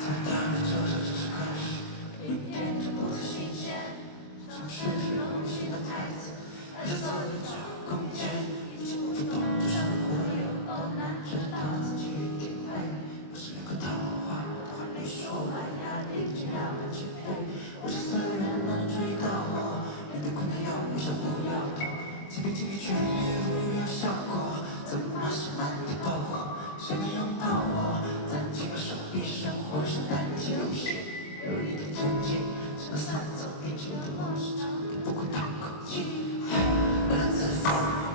在大雨中这是开始，明天就不再新鲜。像是用心的台词，还是走进这个空间，一切我不懂，这生活有多难，直到自己体会。不是那个套话，他还没说完呀，已经让人敬佩。我是所有人都能注意到我，面对困难要微笑不要躲，精疲力尽也不有效果，怎么是满地爆火？谁能拥抱我？暂停手臂，生活是单机游戏，有一点沉静，只能散走一切的梦是长的，不会叹口气。为了自放。